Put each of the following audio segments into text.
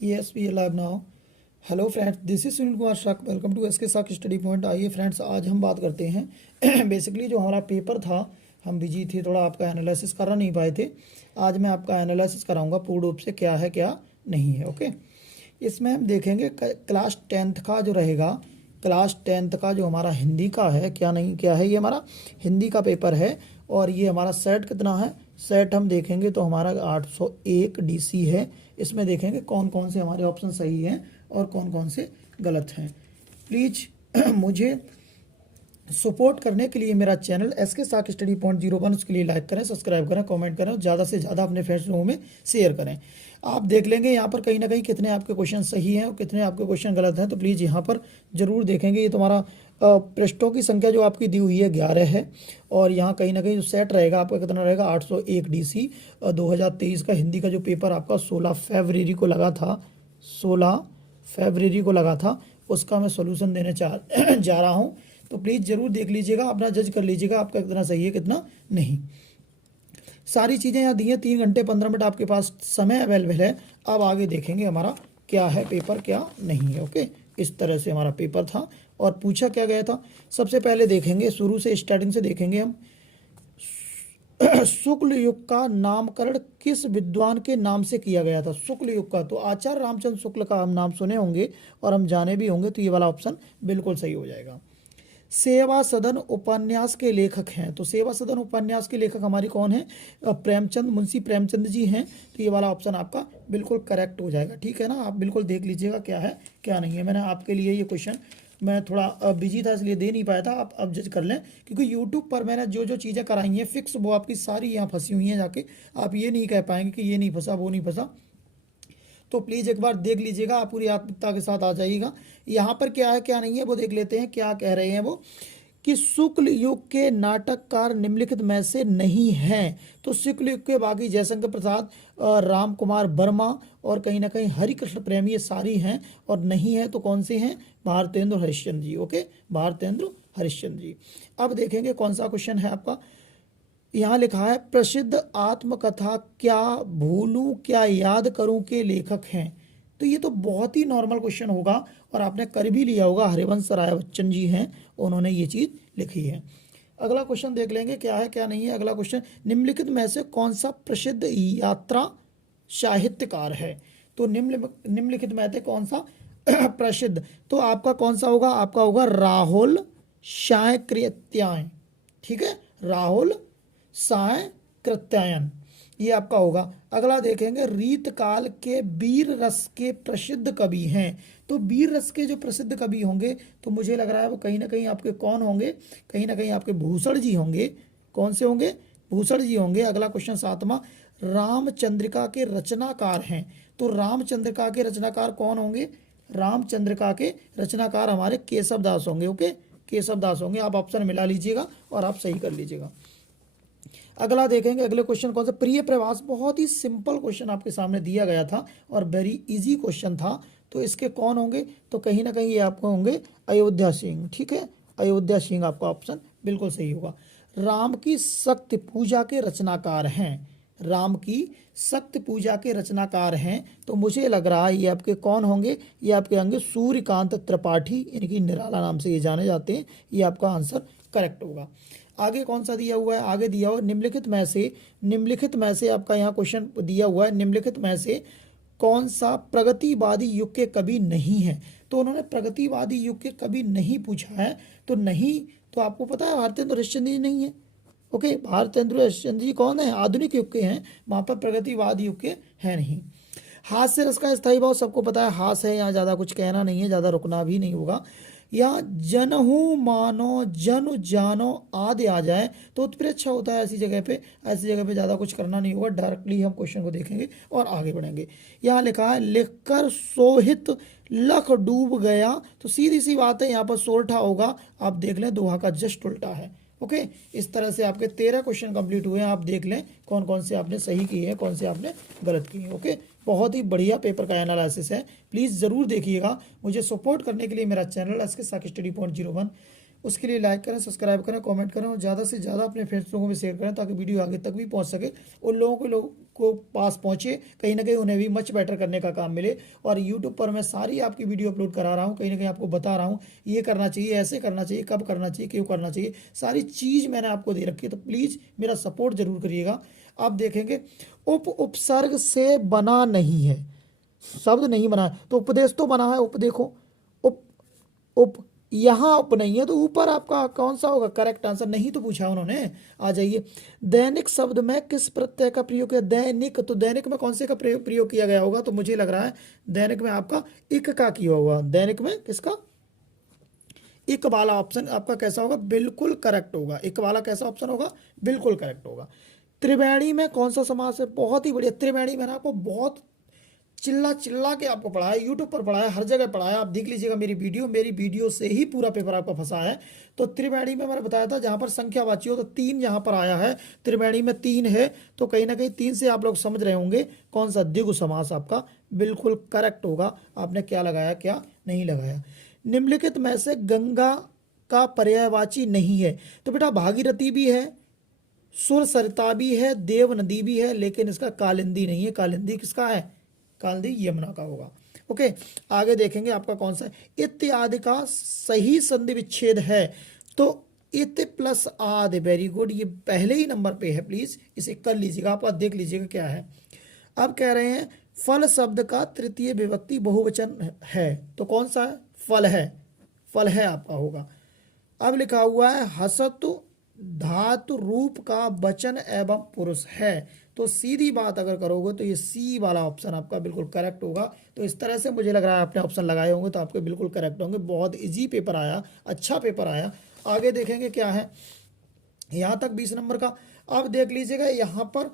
Yes, we are live now. Hello friends, this is Sunil Kumar शक। Welcome to SK साक study point. आइए friends, आज हम बात करते हैं बेसिकली जो हमारा पेपर था, हम बिजी थे थोड़ा, आपका एनालिसिस कर नहीं पाए थे। आज मैं आपका एनालिसिस कराऊंगा पूर्ण रूप से क्या है क्या नहीं है। ओके, इसमें हम देखेंगे क्लास टेंथ का जो रहेगा, क्लास टेंथ का जो हमारा हिंदी का है, क्या नहीं क्या है, ये हमारा हिंदी का पेपर है। और ये हमारा सेट कितना है, सेट हम देखेंगे तो हमारा 801 डीसी है। इसमें देखेंगे कौन कौन से हमारे ऑप्शन सही हैं और कौन कौन से गलत हैं। प्लीज़ मुझे सपोर्ट करने के लिए मेरा चैनल एसके साक स्टडी पॉइंट 01 उसके लिए लाइक करें, सब्सक्राइब करें, कमेंट करें और ज़्यादा से ज़्यादा अपने फ्रेंड्स लोगों में शेयर करें। आप देख लेंगे यहाँ पर कहीं ना कहीं कितने आपके क्वेश्चन सही हैं और कितने आपके क्वेश्चन गलत हैं। तो प्लीज़ यहाँ पर ज़रूर देखेंगे। ये तुम्हारा पृष्ठों की संख्या जो आपकी दी हुई है 11 है। और यहाँ कहीं ना कहीं जो सेट रहेगा आपका कितना रहेगा, 801 डीसी 2023 का हिंदी का जो पेपर आपका 16 फरवरी को लगा था, 16 फरवरी को लगा था, उसका मैं सोल्यूशन देने जा रहा हूँ। तो प्लीज़ ज़रूर देख लीजिएगा, अपना जज कर लीजिएगा आपका कितना सही है कितना नहीं। सारी चीज़ें यहाँ दी हैं, 3 घंटे 15 मिनट आपके पास समय अवेलेबल है। अब आगे देखेंगे हमारा क्या है पेपर क्या नहीं है। ओके, इस तरह से हमारा पेपर था और पूछा क्या गया था। सबसे पहले देखेंगे, शुरू से स्टार्टिंग से देखेंगे हम। शुक्ल युग का नामकरण किस विद्वान के नाम से किया गया था? शुक्ल युग का तो आचार्य रामचंद्र शुक्ल का हम नाम सुने होंगे और हम जाने भी होंगे, तो ये वाला ऑप्शन बिल्कुल सही हो जाएगा। सेवा सदन उपन्यास के लेखक हैं, तो सेवा सदन उपन्यास के लेखक हमारी कौन है? प्रेमचंद, मुंशी प्रेमचंद जी हैं। तो ये वाला ऑप्शन आपका बिल्कुल करेक्ट हो जाएगा। ठीक है ना, आप बिल्कुल देख लीजिएगा क्या है क्या नहीं है। मैंने आपके लिए ये क्वेश्चन, मैं थोड़ा बिजी था इसलिए दे नहीं पाया था, आप अब जज कर लें, क्योंकि यूट्यूब पर मैंने जो जो चीज़ें कराई हैं फिक्स, वो आपकी सारी यहाँ फंसी हुई हैं। जाके आप ये नहीं कह पाएंगे कि ये नहीं फंसा वो नहीं फंसा। तो प्लीज़ एक बार देख लीजिएगा, आप पूरी आत्मिकता के साथ आ जाइएगा। यहाँ पर क्या है क्या नहीं है वो देख लेते हैं। क्या कह रहे हैं वो कि शुक्ल युग के नाटककार निम्नलिखित में से नहीं हैं। तो शुक्ल युग के बाकी जयशंकर प्रसाद, राम कुमार वर्मा और कहीं ना कहीं हरिकृष्ण प्रेमी, ये सारी हैं। और नहीं है तो कौन से हैं? भारतेंद्र हरिश्चंद्र जी। ओके, भारतेंद्र हरिश्चंद्र जी। अब देखेंगे कौन सा क्वेश्चन है आपका। यहाँ लिखा है प्रसिद्ध आत्मकथा क्या भूलूं क्या याद करूं के लेखक हैं। तो ये तो बहुत ही नॉर्मल क्वेश्चन होगा और आपने कर भी लिया होगा। हरिवंश राय बच्चन जी हैं, उन्होंने ये चीज़ लिखी है। अगला क्वेश्चन देख लेंगे क्या है क्या नहीं है। अगला क्वेश्चन, निम्नलिखित में से कौन सा प्रसिद्ध यात्रा साहित्यकार है? तो निम्नलिखित में से कौन सा प्रसिद्ध, तो आपका कौन सा होगा? आपका होगा राहुल सायकृत्यायन। ठीक है, राहुल सायकृत्यायन ये आपका होगा। अगला देखेंगे, रीतकाल के वीर रस के प्रसिद्ध कवि हैं। तो वीर रस के जो प्रसिद्ध कवि होंगे, तो मुझे लग रहा है वो कहीं ना कहीं आपके कौन होंगे? कहीं ना कहीं आपके भूषण जी होंगे। कौन से होंगे? भूषण जी होंगे। अगला क्वेश्चन 7वां, रामचंद्रिका के रचनाकार हैं। तो रामचंद्रिका के रचनाकार कौन होंगे? रामचंद्रिका के रचनाकार हमारे केशव दास होंगे। ओके, केशव दास होंगे। आप ऑप्शन मिला लीजिएगा और आप सही कर लीजिएगा। अगला देखेंगे, अगले क्वेश्चन कौन सा, प्रिय प्रवास। बहुत ही सिंपल क्वेश्चन आपके सामने दिया गया था और वेरी इजी क्वेश्चन था। तो इसके कौन होंगे? तो कहीं ना कहीं ये आपको होंगे अयोध्या सिंह। ठीक है, अयोध्या सिंह आपका ऑप्शन बिल्कुल सही होगा। राम की शक्ति पूजा के रचनाकार हैं। राम की शक्ति पूजा के रचनाकार हैं। तो मुझे लग रहा है ये आपके कौन होंगे? ये आपके होंगे सूर्यकांत त्रिपाठी, इनकी निराला नाम से ये जाने जाते हैं। ये आपका आंसर करेक्ट होगा। आगे कौन सा दिया हुआ है? आगे दिया हुआ निम्नलिखित में से आपका यहाँ क्वेश्चन दिया हुआ है, निम्नलिखित में से कौन सा प्रगतिवादी युग के कवि नहीं है? तो उन्होंने प्रगतिवादी युग के कवि नहीं पूछा है। तो नहीं, तो आपको पता है भारतेंद्र हरिश्चंद्र जी नहीं है। ओके, भारतेंद्र हरिश्चंद्र जी कौन है? आधुनिक युग के हैं, वहाँ पर प्रगतिवाद युग के हैं नहीं। हास्य रस का स्थायी भाव सबको पता है, हास है, यहाँ ज़्यादा कुछ कहना नहीं है, ज़्यादा रुकना भी नहीं होगा। या जनहु मानो जन जानो आदि आ जाए तो उत्प्रेक्षा होता है ऐसी जगह पे। ऐसी जगह पे ज़्यादा कुछ करना नहीं होगा, डायरेक्टली हम क्वेश्चन को देखेंगे और आगे बढ़ेंगे। यहाँ लिखा है लिखकर सोहित लख डूब गया। तो सीधी सी बात है, यहाँ पर सोरठा होगा। आप देख लें, दोहा का जस्ट उल्टा है। ओके, इस तरह से आपके 13 क्वेश्चन कंप्लीट हुए हैं। आप देख लें कौन कौन से आपने सही किए हैं, कौन से आपने गलत किए हैं। ओके, बहुत ही बढ़िया पेपर का एनालिसिस है, प्लीज़ ज़रूर देखिएगा। मुझे सपोर्ट करने के लिए मेरा चैनल एसके साक स्टडी पॉइंट 01 उसके लिए लाइक करें, सब्सक्राइब करें, कमेंट करें और ज़्यादा से ज़्यादा अपने फ्रेंड्स लोगों में शेयर करें ताकि वीडियो आगे तक भी पहुंच सके, उन लोगों को पास पहुंचे, कहीं ना कहीं उन्हें भी मच बेटर करने का काम मिले। और यूट्यूब पर मैं सारी आपकी वीडियो अपलोड करा रहा हूँ, कहीं ना कहीं आपको बता रहा हूँ ये करना चाहिए, ऐसे करना चाहिए, कब करना चाहिए, क्यों करना चाहिए, सारी चीज़ मैंने आपको दे रखी है। तो प्लीज़ मेरा सपोर्ट जरूर करिएगा। आप देखेंगे उपसर्ग से बना नहीं है, शब्द नहीं बना है, तो उपदेश तो बना है। उप देखो, उप उप यहाँ उप नहीं है तो ऊपर आपका कौन सा होगा करेक्ट आंसर, नहीं तो पूछा उन्होंने। आ जाइए, दैनिक शब्द में किस प्रत्यय का प्रयोग किया, दैनिक, तो दैनिक में कौन से का प्रयोग किया गया होगा, तो मुझे लग रहा है दैनिक में आपका इक का किया होगा। दैनिक में किसका, इक वाला ऑप्शन आपका कैसा होगा, बिल्कुल करेक्ट होगा। इक वाला कैसा ऑप्शन होगा, बिल्कुल करेक्ट होगा। त्रिवेणी में कौन सा समास है, बहुत ही बढ़िया। त्रिवेणी मैंने आपको बहुत चिल्ला चिल्ला के आपको पढ़ाया, यूट्यूब पर पढ़ाया, हर जगह पढ़ाया। आप देख लीजिएगा मेरी वीडियो से ही पूरा पेपर आपका फंसा है। तो त्रिवेणी में मैंने बताया था जहां पर संख्यावाची हो, तो तीन यहाँ पर आया है, त्रिवेणी में तीन है, तो कहीं ना कहीं तीन से आप लोग समझ रहे होंगे कौन सा द्विगु समास आपका बिल्कुल करेक्ट होगा। आपने क्या लगाया, क्या नहीं लगाया। निम्नलिखित में से गंगा का पर्यायवाची नहीं है, तो बेटा भागीरथी भी है, सुर सरिता भी है, देव नदी भी है, लेकिन इसका कालिंदी नहीं है। कालिंदी किसका है, कालिंदी यमुना का होगा। ओके, आगे देखेंगे आपका कौन सा है, इत्यादि का सही संधि विच्छेद है, तो इत प्लस आदि, वेरी गुड, ये पहले ही नंबर पे है, प्लीज इसे कर लीजिएगा, आप देख लीजिएगा क्या है। अब कह रहे हैं फल शब्द का तृतीय विभक्ति बहुवचन है, तो कौन सा है, फल है, फल है आपका होगा। अब लिखा हुआ है हसतु धातु रूप का वचन एवं पुरुष है, तो सीधी बात अगर करोगे तो ये सी वाला ऑप्शन आपका बिल्कुल करेक्ट होगा। तो इस तरह से मुझे लग रहा है आपने ऑप्शन लगाए होंगे तो आपके बिल्कुल करेक्ट होंगे। बहुत इजी पेपर आया, अच्छा पेपर आया। आगे देखेंगे क्या है, यहाँ तक 20 नंबर का। अब देख लीजिएगा यहाँ पर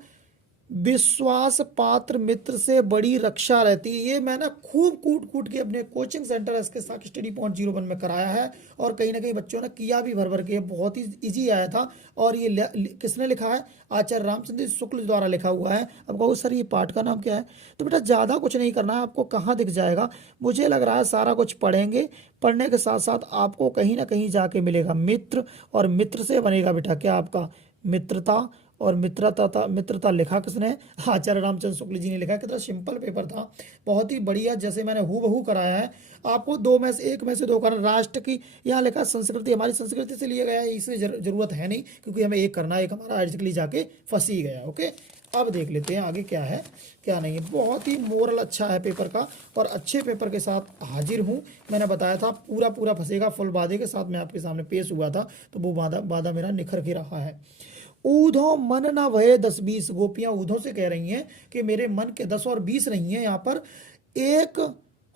विश्वास पात्र मित्र से बड़ी रक्षा रहती है, ये मैंने खूब कूट कूट के अपने कोचिंग सेंटर इसके साथ स्टडी पॉइंट 01 में कराया है, और कहीं ना कहीं बच्चों ने किया भी भर भर के, बहुत ही इजी आया था। और ये किसने लिखा है, आचार्य रामचंद्र शुक्ल द्वारा लिखा हुआ है। अब कहो सर ये पाठ का नाम क्या है, तो बेटा ज़्यादा कुछ नहीं करना है, आपको कहाँ दिख जाएगा, मुझे लग रहा है सारा कुछ पढ़ेंगे, पढ़ने के साथ साथ आपको कहीं ना कहीं जाके मिलेगा मित्र, और मित्र से बनेगा बेटा क्या आपका मित्रता, और मित्रता लिखा किसने, आचार्य रामचंद्र शुक्ल जी ने लिखा। कितना सिंपल पेपर था, बहुत ही बढ़िया, जैसे मैंने हूबहू कराया है। आपको दो में से एक में से दो करना। राष्ट्र की यहाँ लिखा संस्कृति, हमारी संस्कृति से लिया गया है, इसमें जरूरत है नहीं क्योंकि हमें एक करना है, एक हमारा आर्टिकल जाके फंस ही गया। ओके, अब देख लेते हैं आगे क्या है क्या नहीं है। बहुत ही मोरल अच्छा है पेपर का, और अच्छे पेपर के साथ हाजिर हूँ। मैंने बताया था पूरा पूरा फंसेगा, फुल वादे के साथ मैं आपके सामने पेश हुआ था, तो वो वादा मेरा निखर के रहा है। ऊधो मन न भये 10-20, गोपियां ऊधों से कह रही हैं कि मेरे मन के 10 और 20 नहीं है। यहाँ पर एक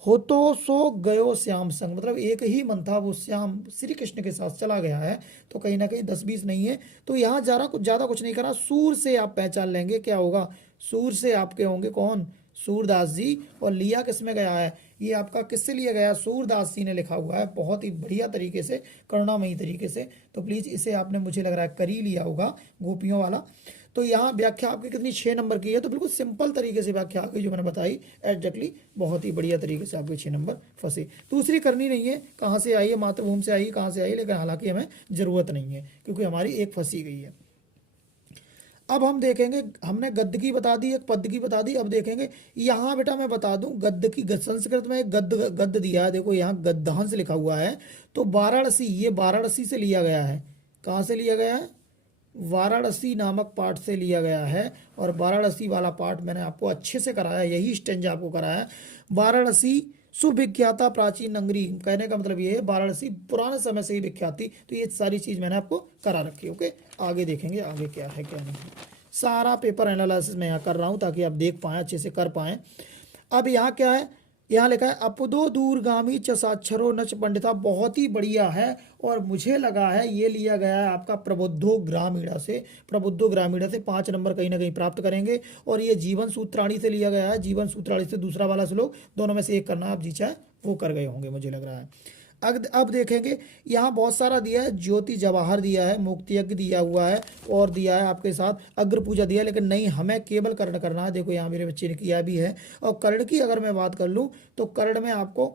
हो तो सो गयो श्याम संग, मतलब एक ही मन था, वो श्याम श्री कृष्ण के साथ चला गया है, तो कहीं ना कहीं 10-20 नहीं है। तो यहाँ ज़्यादा कुछ नहीं करना, सूर से आप पहचान लेंगे क्या होगा, सूर से आपके होंगे कौन, सूरदास जी। और लिया किस में गया है, ये आपका किससे लिया गया, सूरदास जी ने लिखा हुआ है, बहुत ही बढ़िया तरीके से, करुणामयी तरीके से। तो प्लीज़ इसे आपने मुझे लग रहा है कर ही लिया होगा, गोपियों वाला। तो यहाँ व्याख्या आपकी कितनी 6 नंबर की है, तो बिल्कुल सिंपल तरीके से व्याख्या आ गई जो मैंने बताई एग्जैक्टली, बहुत ही बढ़िया तरीके से आपके 6 नंबर फंसे। दूसरी करनी नहीं है, कहाँ से आई है, मातृभूमि से आई, कहाँ से आई, लेकिन हालांकि हमें ज़रूरत नहीं है क्योंकि हमारी एक फंसी गई है। अब हम देखेंगे, हमने गद्य की बता दी, एक पद्य की बता दी। अब देखेंगे यहाँ बेटा मैं बता दूं गद्य की, संस्कृत में एक गद्य दिया है, देखो यहाँ गद्यांश लिखा हुआ है, तो वाराणसी, ये वाराणसी से लिया गया है। कहाँ से लिया गया है, वाराणसी नामक पाठ से लिया गया है। और वाराणसी वाला पाठ मैंने आपको अच्छे से कराया, यही स्टेंजा आपको कराया। वाराणसी सुविख्याता प्राचीन नगरी, कहने का मतलब ये है वाराणसी पुराने समय से ही विख्यात थी। तो ये सारी चीज़ मैंने आपको करा रखी है। ओके, आगे देखेंगे आगे क्या है क्या नहीं। सारा पेपर एनालिसिस मैं यहाँ कर रहा हूँ ताकि आप देख पाएँ, अच्छे से कर पाएँ। अब यहाँ क्या है, यहाँ लिखा है अपदो दूरगामी च साक्षरो नच पंडिता, बहुत ही बढ़िया है। और मुझे लगा है ये लिया गया है आपका प्रबुद्धो ग्रामीणा से, प्रबुद्धो ग्रामीणा से 5 नंबर कहीं ना कहीं प्राप्त करेंगे। और ये जीवन सूत्राणी से लिया गया है, जीवन सूत्राणी से दूसरा वाला श्लोक, दोनों में से एक करना, आप जी चाहे वो कर गए होंगे मुझे लग रहा है। अब देखेंगे यहाँ बहुत सारा दिया है, ज्योति जवाहर दिया है, मुक्ति यज्ञ दिया हुआ है, और दिया है आपके साथ अग्र पूजा दिया है, लेकिन नहीं हमें केवल कर्ण करना है। देखो यहाँ मेरे बच्चे ने किया भी है। और कर्ण की अगर मैं बात कर लूँ तो कर्ण में आपको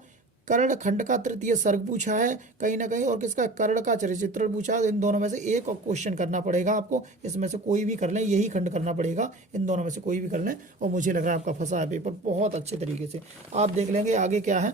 कर्ण खंड का तृतीय सर्ग पूछा है कहीं ना कहीं, और किसका, कर्ण का चरित्र पूछा है। इन दोनों में से एक क्वेश्चन करना पड़ेगा आपको, इसमें से कोई भी कर लें, यही खंड करना पड़ेगा, इन दोनों में से कोई भी कर लें। और मुझे लग रहा है आपका फंसा है पेपर बहुत अच्छे तरीके से। आप देख लेंगे आगे क्या है।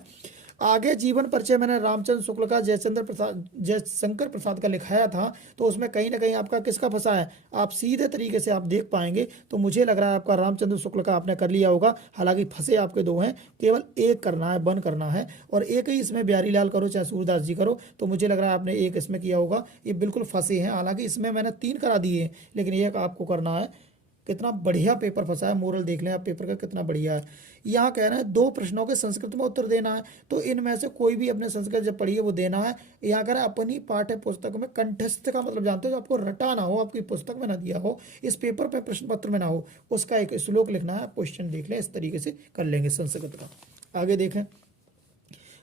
आगे जीवन परिचय मैंने रामचंद्र शुक्ल का जयशंकर प्रसाद का लिखाया था, तो उसमें कहीं ना कहीं आपका किसका फंसा है, आप सीधे तरीके से आप देख पाएंगे। तो मुझे लग रहा है आपका रामचंद्र शुक्ल का आपने कर लिया होगा। हालांकि फंसे आपके दो हैं, केवल एक करना है, बन करना है, और एक ही इसमें बिहारी लाल करो चाहे सूरदास जी करो। तो मुझे लग रहा है आपने एक इसमें किया होगा। ये बिल्कुल फंसे हैं, हालांकि इसमें मैंने 3 करा दिए हैं, लेकिन एक आपको करना है। कितना बढ़िया पेपर फंसा है, मोरल देख लें आप पेपर का कितना बढ़िया है। यहाँ कह रहे हैं 2 प्रश्नों के संस्कृत में उत्तर देना है, तो इनमें से कोई भी अपने संस्कृत जब पढ़िए वो देना है। यहाँ कह रहे हैं अपनी पाठ्य पुस्तक में, कंठस्थ का मतलब जानते हो, आपको रटा ना हो, आपकी पुस्तक में ना दिया हो, इस पेपर पे प्रश्न पत्र में ना हो, उसका एक श्लोक लिखना है। क्वेश्चन देख लें, इस तरीके से कर लेंगे संस्कृत का। आगे देखें,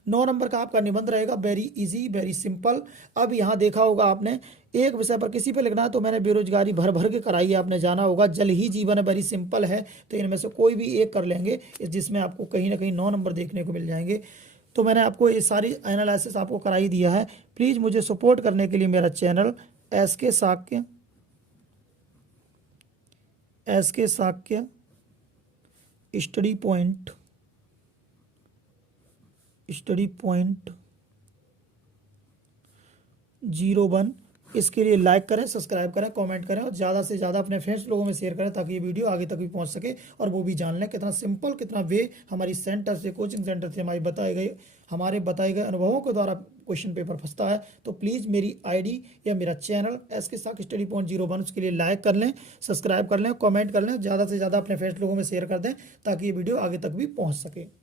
9 नंबर का आपका निबंध रहेगा, वेरी इजी वेरी सिंपल। अब यहाँ देखा होगा आपने, एक विषय पर किसी पे लिखना है, तो मैंने बेरोजगारी भर भर के कराई है, आपने जाना होगा। जल ही जीवन है, वेरी सिंपल है, तो इनमें से कोई भी एक कर लेंगे, जिसमें आपको कहीं ना कहीं 9 नंबर देखने को मिल जाएंगे। तो मैंने आपको ये सारी एनालिसिस आपको करा ही दिया है। प्लीज़ मुझे सपोर्ट करने के लिए मेरा channel SK Shakya study point 01, इसके लिए लाइक करें, सब्सक्राइब करें, कमेंट करें, और ज़्यादा से ज़्यादा अपने फ्रेंड्स लोगों में शेयर करें, ताकि ये वीडियो आगे तक भी पहुंच सके और वो भी जान लें कितना सिंपल, कितना वे हमारी सेंटर से, कोचिंग सेंटर से हमारे बताए गए अनुभवों के द्वारा क्वेश्चन पेपर फंसता है। तो प्लीज़ मेरी ID या मेरा channel SK Shakya study point 01, उसके लिए लाइक कर लें, सब्सक्राइब कर लें, कमेंट कर लें, ज़्यादा से ज़्यादा अपने फ्रेंड्स लोगों में शेयर कर दें, ताकि ये वीडियो आगे तक भी पहुँच सके।